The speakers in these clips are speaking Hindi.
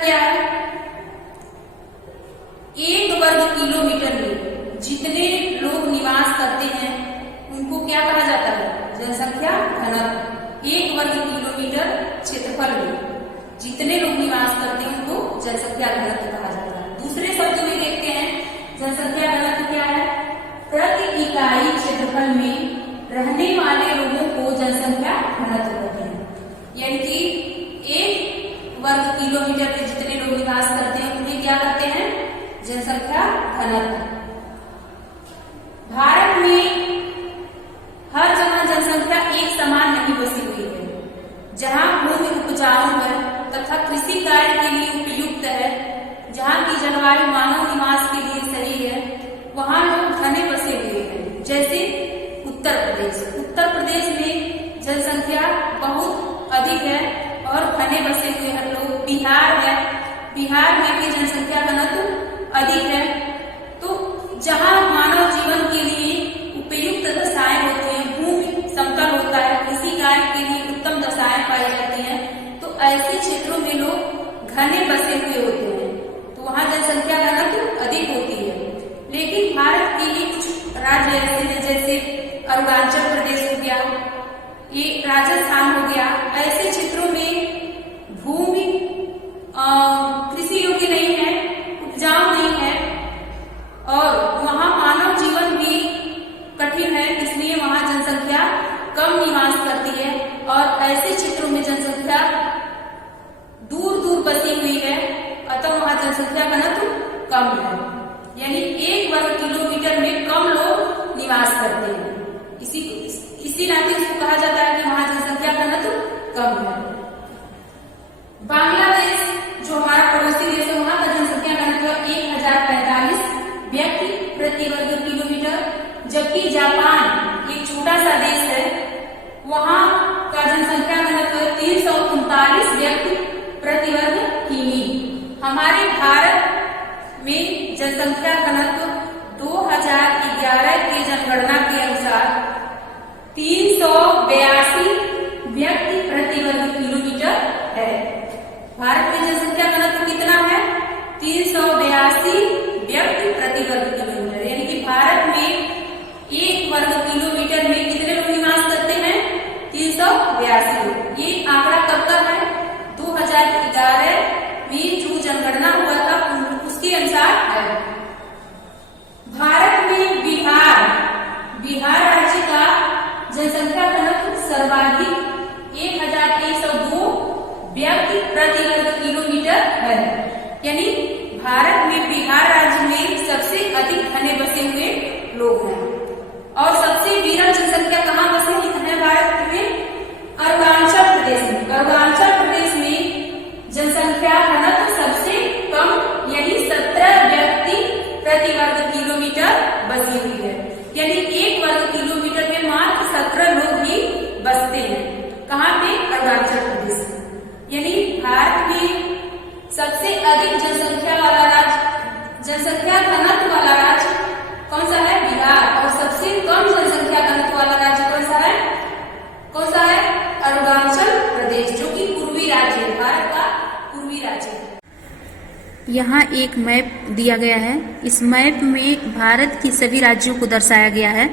क्या है? 1 वर्ग किलोमीटर में जितने लोग निवास करते हैं उनको क्या कहा जाता है? जनसंख्या घनत्व। 1 वर्ग किलोमीटर क्षेत्रफल में जितने लोग निवास करते हैं उनको जनसंख्या घनत्व कहा जाता है। दूसरे शब्द में देखते हैं जनसंख्या घनत्व क्या है? प्रति इकाई क्षेत्रफल में रहने वाले लोगों को जनसंख्या घनत्व कहते हैं। यानी कि 1 वर्ग किलोमीटर में जितने लोग निवास करते हैं उन्हें क्या कहते हैं? जनसंख्या घनत्व। भारत में हर जगह जनसंख्या एक समान नहीं बसी हुई है। जहां भूमि उपजाऊ है तथा कृषि कार्य के लिए उपयुक्त है, जहां की जलवायु मानव निवास के लिए सही है, वहां लोग घने बसे हुए हैं। जैसे उत्तर प्रदेश। उत्तर प्रदेश में जनसंख्या बहुत अधिक है और घने बसे हुए हैं लोग। बिहार है, बिहार में भी जनसंख्या घनत्व अधिक है। तो जहां मानव जीवन के लिए उपयुक्त दशाएं होती हैं, भूमि समतल होता है, कृषि कार्य के लिए उत्तम दशाएं पाई जाती हैं, तो ऐसे क्षेत्रों में लोग घने बसे हुए होते हैं, तो वहां जनसंख्या घनत्व अधिक होती है। लेकिन भारत के लिए कुछ राज्य ऐसे हैं जैसे अरुणाचल प्रदेश हो गया, ये राजस्थान हो गया, ऐसे क्षेत्रों में भूमि कृषि योग्य नहीं है, उपजाऊ नहीं है और वहां मानव जीवन भी कठिन है, इसलिए वहां जनसंख्या कम निवास करती है। और ऐसे क्षेत्रों में जनसंख्या दूर दूर बसी हुई है, अतः वहां जनसंख्या घनत्व कम है। यानी 1 वर्ग किलोमीटर में कम लोग निवास करते हैं, इसी नाते इसको कहा जाता है कि वहां जनसंख्या घनत्व कम है। बांग्लादेश जो हमारा पड़ोसी देश है, वहां का जनसंख्या घनत्व 1045 व्यक्ति प्रति वर्ग किलोमीटर, जबकि जापान एक छोटा सा देश है, वहां का जनसंख्या घनत्व 339 व्यक्ति प्रति वर्ग किमी। हमारे भारत में जनसंख्या घनत्व 2011 की जनगणना के अनुसार 382 व्यक्ति प्रति वर्ग किलोमीटर है। भारत में जनसंख्या घनत्व कितना है? 382 व्यक्ति प्रति वर्ग किलोमीटर। यानी कि भारत में 1 वर्ग किलोमीटर में कितने लोग निवास करते हैं? 382। ये आंकड़ा कब का है? 2011 में जो जनगणना हुआ था उसके अनुसार है। भारत में बिहार राज्य का जनसंख्या घनत्व सर्वाधिक 1102 व्यक्ति प्रति वर्ग किलोमीटर है। यानी भारत में बिहार राज्य में सबसे अधिक घने बसे हुए लोग हैं। और सबसे विरल जनसंख्या कहाँ बसे है भारत में? अरुणाचल प्रदेश में। अरुणाचल प्रदेश में जनसंख्या घनत्व सबसे कम यानी 17 व्यक्ति प्रति वर्ग किलोमीटर बसी हुई है। यानी 1 वर्ग किलोमीटर में मात्र 17 लोग ही बसते हैं। कहाँ पे? अरुणाचल प्रदेश में। यानी भारत में सबसे अधिक जनसंख्या वाला राज्य, जनसंख्या घनत्व वाला राज्य कौन सा है? बिहार। और सबसे कम जनसंख्या घनत्व वाला राज्य कौन सा है? अरुणाचल प्रदेश, जो कि पूर्वी राज्य है, भारत का पूर्वी राज्य है। यहाँ एक मैप दिया गया है। इस मैप में भारत की सभी राज्यों को दर्शाया गया है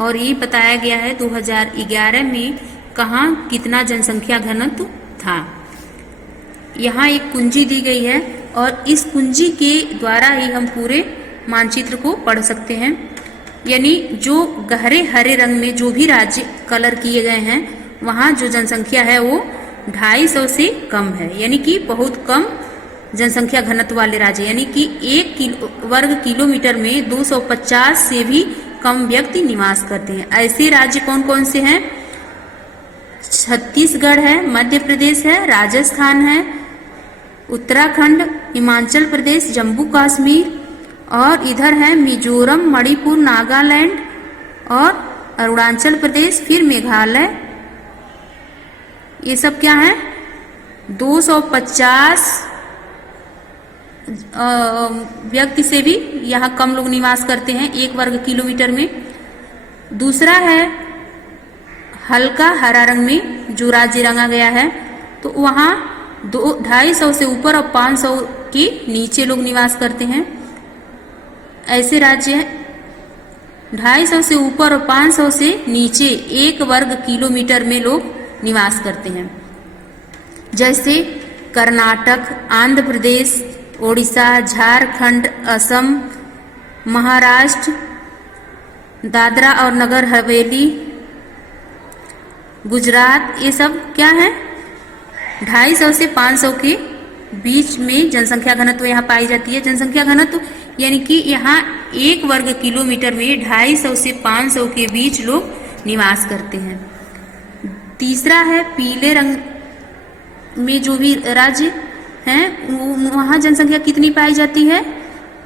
और ये बताया गया है 2011 में कहाँ कितना जनसंख्या घनत्व था। यहाँ एक कुंजी दी गई है और इस कुंजी के द्वारा ही हम पूरे मानचित्र को पढ़ सकते हैं। यानी जो गहरे हरे रंग में जो भी राज्य कलर किए गए हैं वहाँ जो जनसंख्या है वो 250 से कम है, यानी कि बहुत कम जनसंख्या घनत्व वाले राज्य, यानी कि 1 वर्ग किलोमीटर में 250 से भी कम व्यक्ति निवास करते हैं। ऐसे राज्य कौन कौन से हैं? छत्तीसगढ़ है, मध्य प्रदेश है, राजस्थान है, उत्तराखंड, हिमाचल प्रदेश, जम्मू कश्मीर और इधर है मिजोरम, मणिपुर, नागालैंड और अरुणाचल प्रदेश, फिर मेघालय। ये सब क्या है? 250 व्यक्ति से भी यहाँ कम लोग निवास करते हैं 1 वर्ग किलोमीटर में। दूसरा है हल्का हरा रंग में जो राज्य रंगा गया है, तो वहाँ 250 से ऊपर और 500 के नीचे लोग निवास करते हैं। ऐसे राज्य 250 से ऊपर और 500 से नीचे 1 वर्ग किलोमीटर में लोग निवास करते हैं, जैसे कर्नाटक, आंध्र प्रदेश, ओडिशा, झारखंड, असम, महाराष्ट्र, दादरा और नगर हवेली, गुजरात। ये सब क्या है, 250 से 500 के बीच में जनसंख्या घनत्व यहाँ पाई जाती है। जनसंख्या घनत्व यानी कि यहाँ 1 वर्ग किलोमीटर में 250 से 500 के बीच लोग निवास करते हैं। तीसरा है पीले रंग में जो भी राज्य हैं वहाँ जनसंख्या कितनी पाई जाती है,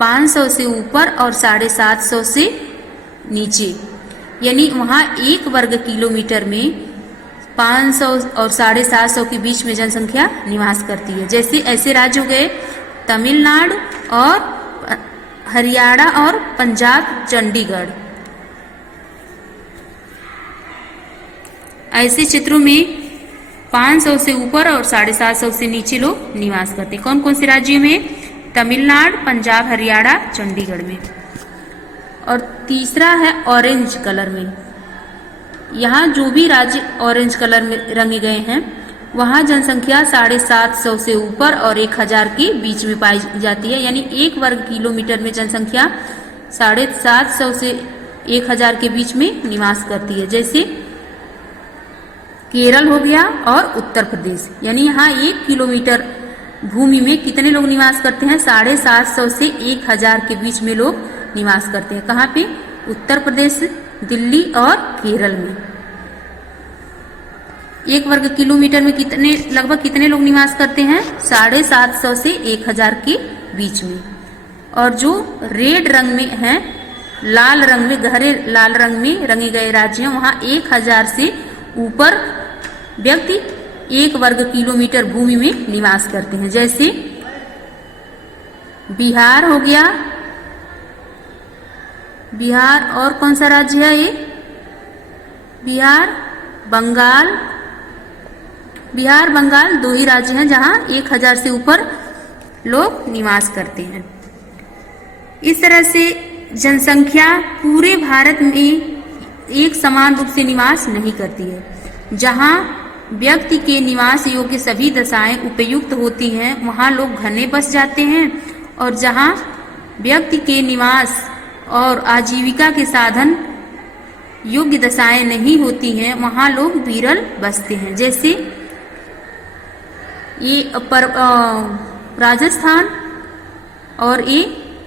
500 से ऊपर और 750 से नीचे, यानी वहाँ 1 वर्ग किलोमीटर में 500 और 750 के बीच में जनसंख्या निवास करती है। जैसे ऐसे राज्य हो गए तमिलनाडु और हरियाणा और पंजाब, चंडीगढ़। ऐसे क्षेत्रों में 500 से ऊपर और 750 से नीचे लोग निवास करते हैं। कौन कौन से राज्यों में, तमिलनाडु, पंजाब, हरियाणा, चंडीगढ़ में। और तीसरा है ऑरेंज कलर में। यहाँ जो भी राज्य ऑरेंज कलर में रंगे गए हैं वहाँ जनसंख्या 750 से ऊपर और 1000 के बीच में पाई जाती है, यानी 1 वर्ग किलोमीटर में जनसंख्या 750 से 1000 के बीच में निवास करती है। जैसे केरल हो गया और उत्तर प्रदेश, यानी यहाँ 1 किलोमीटर भूमि में कितने लोग निवास करते हैं, 750 से 1000 के बीच में लोग निवास करते हैं। कहाँ पे, उत्तर प्रदेश, दिल्ली और केरल में। 1 वर्ग किलोमीटर में लगभग कितने लोग निवास करते हैं, 750 से 1000 के बीच में। और जो रेड रंग में है, लाल रंग में, गहरे लाल रंग में रंगे गए राज्य हैं वहाँ 1000 से ऊपर व्यक्ति 1 वर्ग किलोमीटर भूमि में निवास करते हैं। जैसे बिहार हो गया, बिहार और कौन सा राज्य है ये, बिहार, बंगाल 2 ही राज्य हैं जहां 1000 से ऊपर लोग निवास करते हैं। इस तरह से जनसंख्या पूरे भारत में एक समान रूप से निवास नहीं करती है। जहां व्यक्ति के निवास योग्य सभी दशाएं उपयुक्त होती हैं वहां लोग घने बस जाते हैं, और जहां व्यक्ति के निवास और आजीविका के साधन योग्य दशाएं नहीं होती हैं वहां लोग विरल बसते हैं। जैसे ये राजस्थान और ये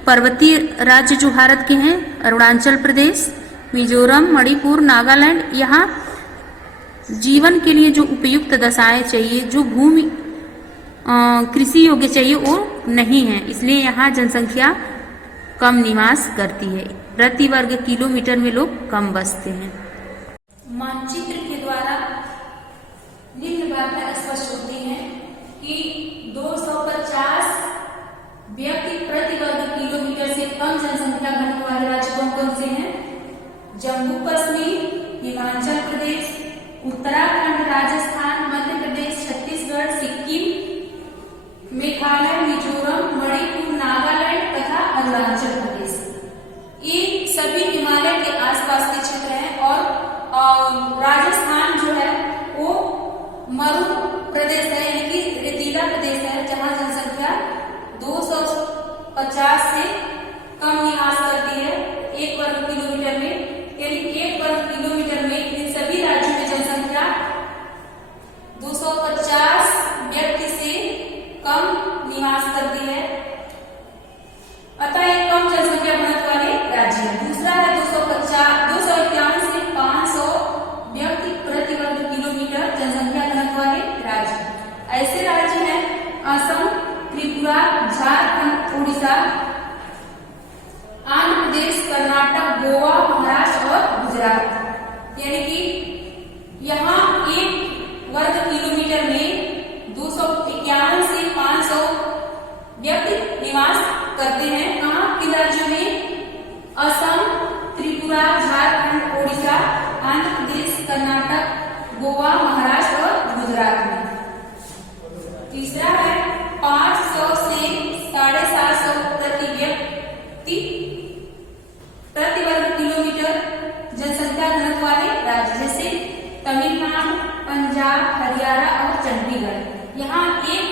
पर्वतीय राज्य जो भारत के हैं, अरुणाचल प्रदेश, मिजोरम, मणिपुर, नागालैंड, यहाँ जीवन के लिए जो उपयुक्त दशाएं चाहिए, जो भूमि कृषि योग्य चाहिए वो नहीं है, इसलिए यहाँ जनसंख्या कम निवास करती है। प्रति वर्ग किलोमीटर में लोग कम बसते हैं। मानचित्र के द्वारा निम्न बातें स्पष्ट होती हैं कि 250 व्यक्ति प्रति वर्ग किलोमीटर से कम जनसंख्या घनत्व वाले राज्य कौन कौन से हैं, जम्मू कश्मीर, हिमाचल प्रदेश, उत्तराखंड, राजस्थान, मध्य प्रदेश, छत्तीसगढ़, सिक्किम, मेघालय, मिजोरम, मणिपुर, नागालैंड तथा अरुणाचल प्रदेश। ये सभी हिमालय के आसपास के क्षेत्र हैं। और राजस्थान जो है वो मरु प्रदेश है, यानी कि रेतीला प्रदेश है, जहां जनसंख्या 250 से कम निवास करती है 1 वर्ग किलोमीटर में, यानी 1 वर्ग किलोमीटर में इन सभी राज्यों में जनसंख्या 250 व्यक्ति से कम निवास करती है, अतः ये कम जनसंख्या घनत्व वाले राज्य है। दूसरा है 251 से 500 व्यक्ति प्रति वर्ग किलोमीटर जनसंख्या घनत्व वाले राज्य। ऐसे राज्य हैं असम, त्रिपुरा, झारखंड, उड़ीसा, आंध्र प्रदेश, कर्नाटक, गोवा, महाराष्ट्र और गुजरात। यानी कि यहाँ 1 वर्ग किलोमीटर में 251 से 500 व्यक्ति निवास करते हैं। कहाँ, किन राज्यों में, असम, त्रिपुरा, झारखंड, ओडिशा, आंध्र प्रदेश, कर्नाटक, गोवा, महाराष्ट्र और गुजरात में। तीसरा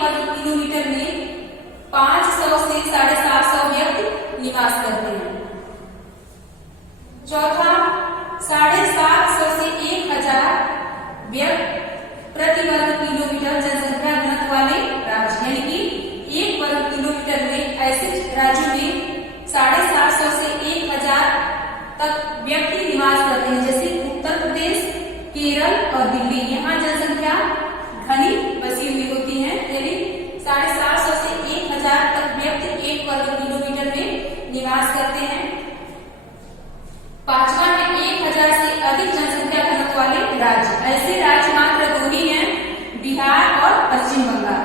वर्ग किलोमीटर में 500 से 750 व्यक्ति निवास करते हैं। चौथा, 750 से 1000 व्यक्ति प्रति वर्ग किलोमीटर जनसंख्या घनत्व वाले राज्य, यानी कि 1 वर्ग किलोमीटर में ऐसे राज्यों में 750 से 1000 तक व्यक्ति निवास करते हैं, जैसे उत्तर प्रदेश, केरल और दिल्ली। यहाँ जनसंख्या घनी बसी हुई होती है, यानी 750 से 1000 तक व्यक्ति 1 वर्ग किलोमीटर में निवास करते हैं। पांचवा है 1000 से अधिक जनसंख्या घनत्व वाले राज्य। ऐसे राज्य मात्र 2 ही हैं, बिहार और पश्चिम बंगाल।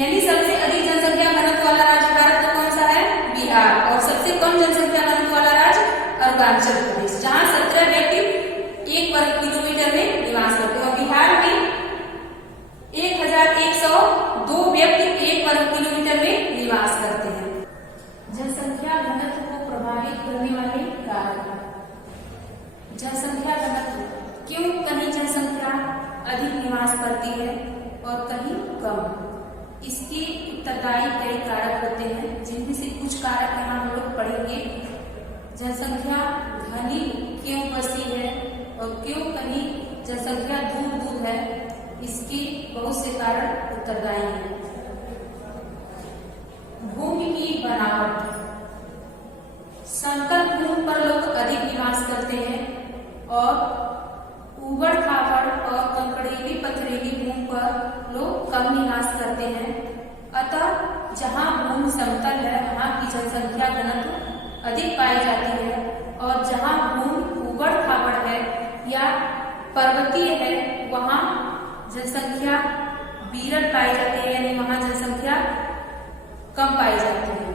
यानी सबसे अधिक जनसंख्या घनत्व वाला राज्य भारत का कौन सा है? बिहार। और सबसे कम जनसंख्या घनत्व वाला राज्य अरुणाचल प्रदेश, जहाँ 17 व्यक्ति 1 वर्ग किलोमीटर में निवास करते हैं। और बिहार में 1102 व्यक्ति 1 वर्ग किलोमीटर में निवास करते हैं। जनसंख्या घनत्व को प्रभावित करने वाले कारक। जनसंख्या घनत्व, क्यों कहीं जनसंख्या अधिक निवास करती है और कहीं कम? इसके उत्तरदायी कई कारक होते हैं, जिनमें से कुछ कारक यहाँ हम लोग पढ़ेंगे। जनसंख्या घनी क्यों बसी है और क्यों कहीं जनसंख्या दूर दूर है, इसके बहुत से कारण उत्तरदायी हैं। भूमि की बनावट, समतल भूमि पर लोग अधिक निवास करते हैं और ऊबड़ खाबड़ और कंकड़ीली पथरीली भूमि पर लोग कम निवास करते हैं। अतः जहाँ भूमि समतल है वहाँ की जनसंख्या घनत्व अधिक पाई जाती है, और जहाँ भूमि ऊबड़ खाबड़ है या पर्वतीय है वहाँ जनसंख्या विरल पाई जाती है, यानी वहाँ जनसंख्या कम पाई जाती है।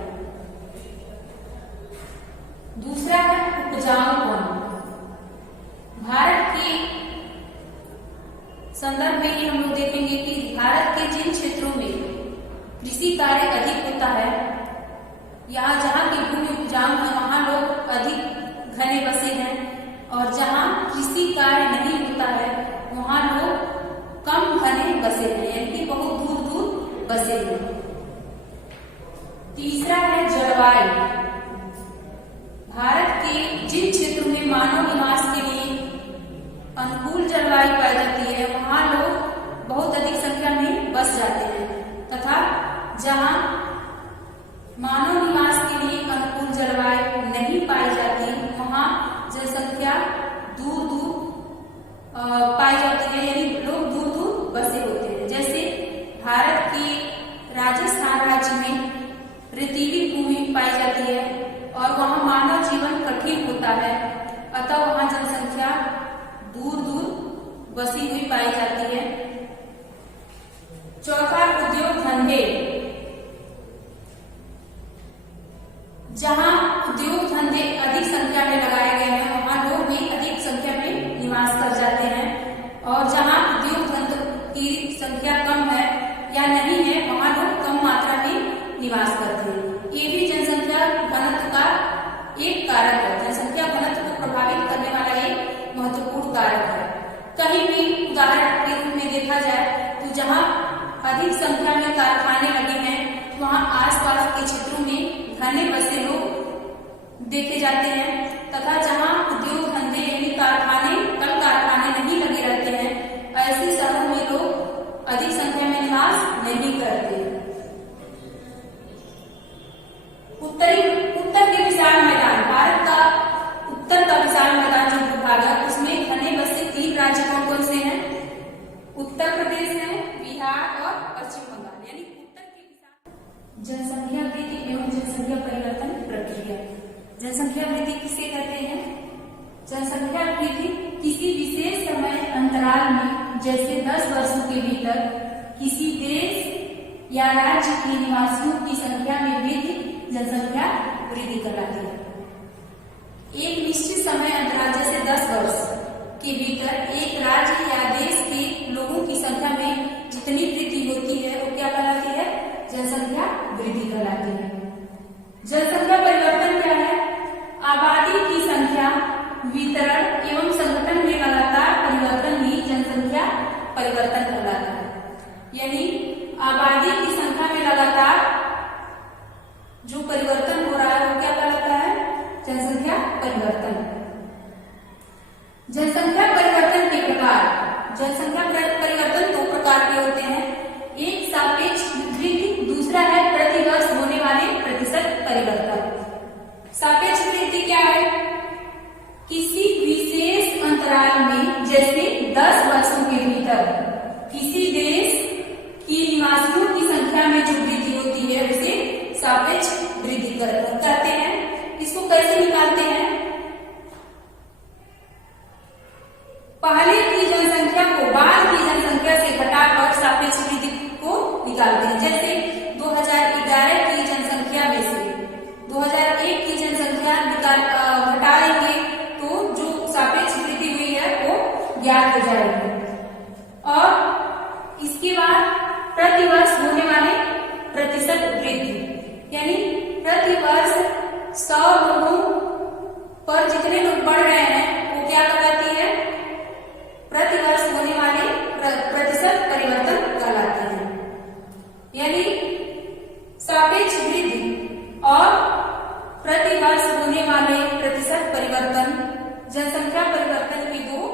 दूसरा है उपजाऊपन। भारत के संदर्भ में ही हम लोग देखेंगे कि भारत के जिन क्षेत्रों में कृषि कार्य अधिक होता है, यहाँ जहाँ की भूमि उपजाऊ है वहाँ लोग अधिक घने बसे हैं, और जहाँ कृषि कार्य नहीं होता है वहाँ लोग कम घने बसे हैं, यानी कि बहुत दूर दूर बसे हैं। तीसरा है जलवायु। भारत के जिन क्षेत्रों में मानव निवास के लिए अनुकूल जलवायु पाई जाती है वहाँ लोग बहुत अधिक संख्या में बस जाते हैं, तथा जहाँ मानव निवास के लिए अनुकूल जलवायु नहीं पाई जाती वहाँ जनसंख्या दूर दूर पाई जाती है, यानी लोग दूर दूर बसे होते हैं। जैसे भारत के राजस्थान राज्य में रेतीली भूमि पाई जाती है और वहाँ मानव जीवन कठिन होता है, अतः वहाँ जनसंख्या दूर दूर बसी हुई पाई जाती है। चौथा, उद्योग धंधे। जहाँ उद्योग धंधे अधिक संख्या में लगाए गए हैं वहाँ लोग भी अधिक संख्या में निवास कर जाते हैं, और जहाँ उद्योग धंधे की संख्या कम है या नहीं है वहाँ लोग कम मात्रा में निवास करते हैं। ये भी जनसंख्या घनत्व का एक कारक है, जनसंख्या घनत्व को प्रभावित करने वाला एक महत्वपूर्ण कारक है। कहीं भी उदाहरण के रूप में देखा जाए तो जहाँ अधिक संख्या में कारखाने लगे हैं वहाँ आसपास के क्षेत्रों में घने बसे लोग देखे जाते हैं, तथा जहाँ उद्योग धंधे यानी कारखाने कल कारखाने नहीं लगे रहते हैं ऐसे शहरों में लोग अधिक संख्या में निवास नहीं करते। उत्तर के विशाल मैदान, भारत का उत्तर का विशाल मैदान जो भूभाग है उसमें घने बसे 3 राज्य कौन कौन से हैं? उत्तर प्रदेश है, बिहार और पश्चिम बंगाल, यानी उत्तर के विशाल। जनसंख्या वृद्धि एवं जनसंख्या परिवर्तन प्रक्रिया। जनसंख्या वृद्धि किसे कहते हैं? जनसंख्या वृद्धि किसी विशेष समय अंतराल में, जैसे 10 वर्षों के भीतर किसी देश या राज्य के निवासियों की संख्या में वृद्धि जनसंख्या वृद्धि कहलाती है। एक निश्चित समय अंतराल जैसे 10 वर्ष के भीतर एक राज्य या देश के लोगों की संख्या में जितनी वृद्धि होती है वो क्या कहलाती है? जनसंख्या वृद्धि कहलाती है। जनसंख्या परिवर्तन क्या है? आबादी की संख्या, वितरण एवं संगठन में लगातार परिवर्तन ही जनसंख्या परिवर्तन कहलाता है। यानी आबादी 10 वर्षों के भीतर किसी देश की निवासियों की संख्या में जो वृद्धि होती है उसे सापेक्ष वृद्धि कहते हैं। इसको कैसे निकालते हैं? पहले की जनसंख्या को बाद की जनसंख्या से घटाकर सापेक्ष वृद्धि को निकालते हैं। जैसे 2011 की जनसंख्या में से 2001 की जनसंख्या घटाएंगे तो जो सापेक्ष वृद्धि हुई है वो ज्ञात हो जाएगी। और इसके बाद प्रतिवर्ष होने वाले प्रतिशत वृद्धि, यानी प्रतिवर्ष 100 लोगों पर जितने लोग बढ़ रहे हैं वो क्या कहलाती है? प्रतिवर्ष होने वाले प्रतिशत परिवर्तन कहलाते हैं। यानी सापेक्ष वृद्धि और प्रतिवर्ष होने वाले प्रतिशत परिवर्तन जनसंख्या परिवर्तन की दो